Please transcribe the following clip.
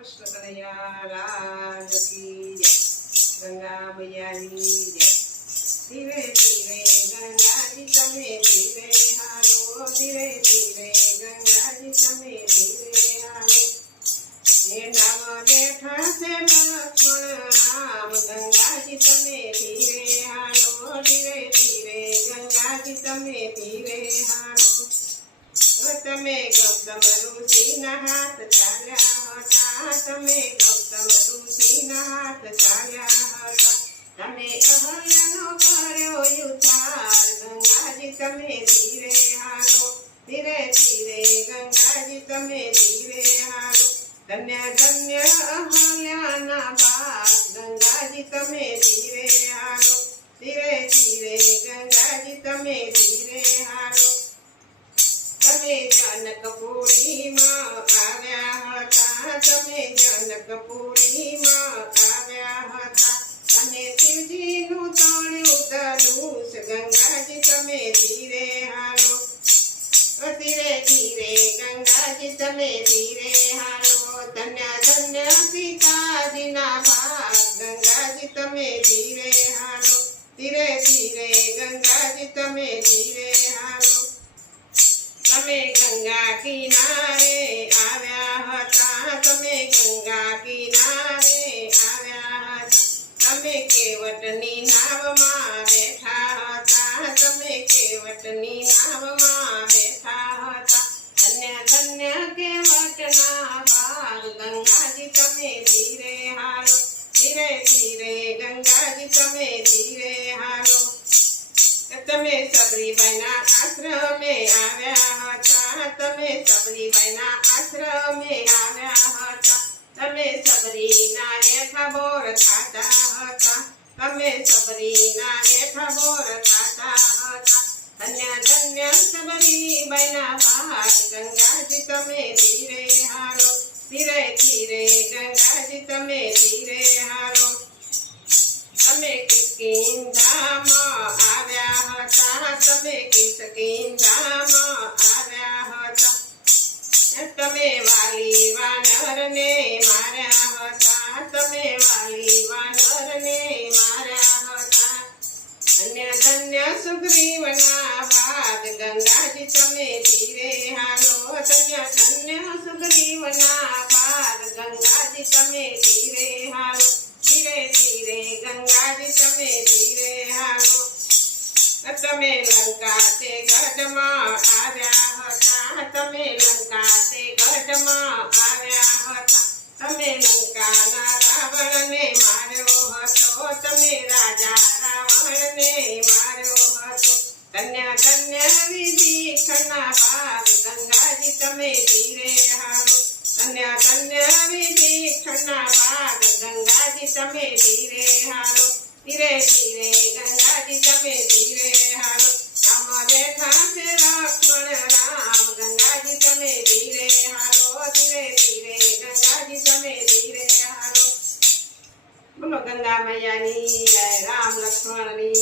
કૃષ્ણ કનૈયા લાલ કી જય. ગંગા મૈયાની જય. ધીરે ધીરે ગંગાજી તમે ધીરે હાલો, ધીરે ધીરે ગંગાજી તમે ધીરે હાલો. મેંડામાં બેઠા છે લક્ષ્મણ રામ, ગંગાજી તમે ધીરે હાલો, ધીરે ધીરે ગંગાજી તમે ધીરે હાલો. તમે ગૌતમ ઋષિના હાથ ચાલ્યા હતા, તમે ગૌતમ ઋષિના હાથ ચાલ્યા હતા. તમે અહલ્યાનો કર્યો ઉદ્ધાર, ગંગાજી તમે ધીરે હાલો, ધીરે ધીરે ગંગાજી તમે ધીરે હાલો. ધન્ય ધન્ય અહલ્યાના બાપ, ગંગાજી તમે ધીરે હાલો, ધીરે ધીરે ગંગાજી તમે ધીરે હાલો. તમે જનકપુરીમાં આવ્યા હતા, તમે જનકપુરીમાં આવ્યા હતા. તમે શિવજીનું તોડ્યું ધનુષ, ગંગાજી તમે ધીરે હાલો, ધીરે ધીરે ગંગાજી તમે ધીરે હાલો. ધન્ય ધન્ય સીતાજીના ભાગ, ગંગાજી તમે ધીરે હાલો, ધીરે ધીરે ગંગાજી તમે ધીરે હાલો. તમે ગંગા કિનારે આવ્યા હતા, તમે ગંગા કિનારે આવ્યા હતા. તમે કેવટની નાવમાં બેઠા હતા, તમે કેવટની નાવમાં બેઠા હતા. ધન્ય ધન્ય કેવટના ભાગ, ગંગાજી તમે ધીરે હાલો, ધીરે ધીરે ગંગાજી તમે ધીરે હાલો. તમે સબરીબાઈના આશ્રમે આવ્યા હતા, તમે સબરીબાઈના આશ્રમે આવ્યા હતા. તમે સબરીના હેઠા બોર ખાતા હતા, તમે સબરીના હેઠા બોર ખાતા હતા. ધન્ય ધન્ય સબરીબાઈના ભાગ, ગંગાજી તમે ધીરે હાલો, ધીરે ધીરે ગંગાજી તમે ધીરે હાલો. તમે કિષ્કિંધામાં આવ્યા હતા, તમે કિષ્કિંધામાં આવ્યા હતા. તમે વાલી વાનરને માર્યા હતા, તમે વાલી વાનરને માર્યા હતા. ધન્ય ધન્ય સુગ્રીવના ભાગ, ગંગાજી તમે ધીરે હાલો, ધન્ય ધન્ય સુગ્રીવના ભાગ, ગંગાજી તમે ધીરે હાલો, ધીરે ધીરે ગંગાજી તમે ધીરે હાલો. તમે લંકા તે ગઢમાં આવ્યા હતા, તમે લંકા તે ગઢમાં આવ્યા હતા. તમે લંકાના રાવણને માર્યો હતો, તમે રાજા રાવણને માર્યો હતો. ધન્ય ધન્ય વિભીષણના ભાગ, ગંગાજી તમે ધીરે હાલો, ધન્ય ધન્ય વિભીષણના ભાગ, ગંગાજી તમે ધીરે હાલો, ધીરે ધીરે ગંગાજી તમે ધીરે હાલો. રામ બેઠા છે લક્ષ્મણ રામ, ગંગાજી તમે ધીરે હાલો, ધીરે ધીરે ગંગાજી તમે ધીરે હાલો. બોલો ગંગા મૈયાની જય, રામ લક્ષ્મણની